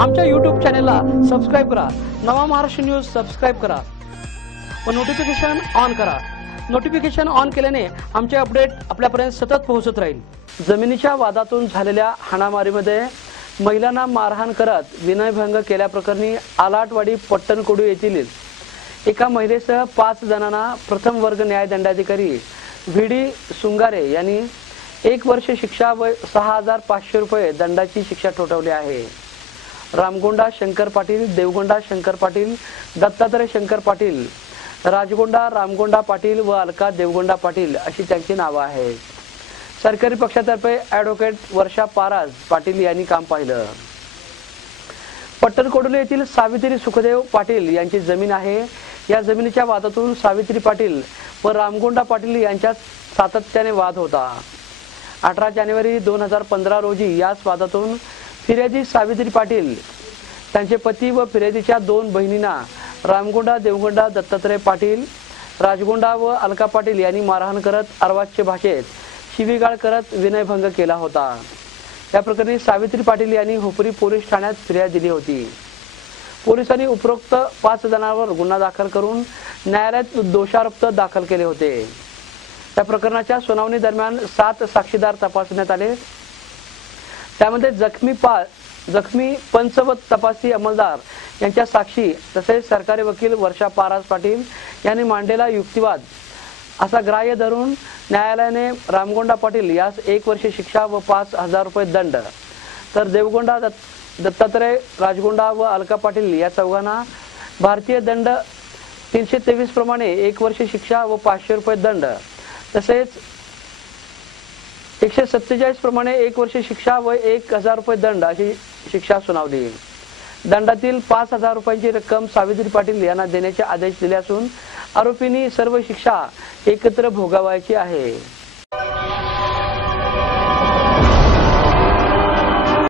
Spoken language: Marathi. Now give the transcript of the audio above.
आमच्या YouTube चॅनलला सबस्क्राइब करा। नवा महाराष्ट्र न्यूज सबस्क्राइब करा व नोटिफिकेशन ऑन करा। नोटिफिकेशन ऑन केल्याने आमचे अपडेट आपल्यापर्यंत सतत पोहोचत राहील। जमिनीच्या वादातून झालेल्या हाणामारीमध्ये महिलांना मारहाण करत विनयभंग केल्याप्रकरणी आलाटवाडी पट्टणकोडू येथील एका महिलेसह 5 जणांना प्रथम वर्ग न्यायदंडाधिकारी व्ही.डी. सुंगारे यांनी 1 वर्ष शिक्षा व 6,500 रुपये दंडाची शिक्षा ठोठावली आहे। रामगोंडा शंकर पाटील, देवगोंडा शंकर पाटील, दत्तात्रय शंकर पाटील, राजगोंडा रामगोंडा पाटील व अलका देवगोंडा पाटील अशी त्यांची नावे आहेत। सरकारी पक्षातर्फे ॲडव्होकेट वर्षा पाराज पाटील यांनी काम पाहिलं। पट्टणकोडू येथील सावित्री सुखदेव पाटील यांची जमीन आहे। या जमिनीच्या वादातून सावित्री पाटील व रामगोंडा पाटील यांच्यात सातत्याने वाद होता। 18 जानेवारी 2015 रोजी याच वादातून फिर्यादी सावित्री पाटील त्यांचे पती व फिर्यादीच्या 2 बहिणींना रामगोंडा देवगोंडा दत्तात्रय पाटील, राजगोंडा व अलका पाटील यांनी मारहाण करत अर्वाच्य भाषेत शिवीगाळ करत विनयभंग केला होता। या प्रकरणी सावित्री पाटील यांनी हुपरी पोलीस ठाण्यात फिर्याद दिली होती। पोलिसांनी उपरोक्त 5 जणांवर गुन्हा दाखल करून न्यायालयात दोषारोप दाखल केले होते। या प्रकरणाच्या सुनावणी दरम्यान 7 साक्षीदार तपासण्यात आले। त्यामध्ये जखमी पंच व तपासी अंमलदार यांच्या साक्षी तसेच सरकारी वकील वर्षा पाराज पाटील यांनी मांडलेला युक्तिवाद असा ग्राह्य धरून न्यायालयाने रामगोंडा पाटील यास 1 वर्ष शिक्षा व 5,000 रुपये दंड, तर देवगोंडा दत्तात्रय, राजगोंडा व अलका पाटील या चौघांना भारतीय दंड 323 प्रमाणे 1 वर्ष शिक्षा व 500 रुपये दंड तसेच 147 प्रमाणे 1 वर्ष शिक्षा व 1,000 रुपये दंड अशी शिक्षा सुनावली। दंडातील 5,000 रुपयांची रक्कम सावित्री पाटील यांना देण्याचे आदेश दिले असून आरोपींनी सर्व शिक्षा एकत्र भोगावायची आहे।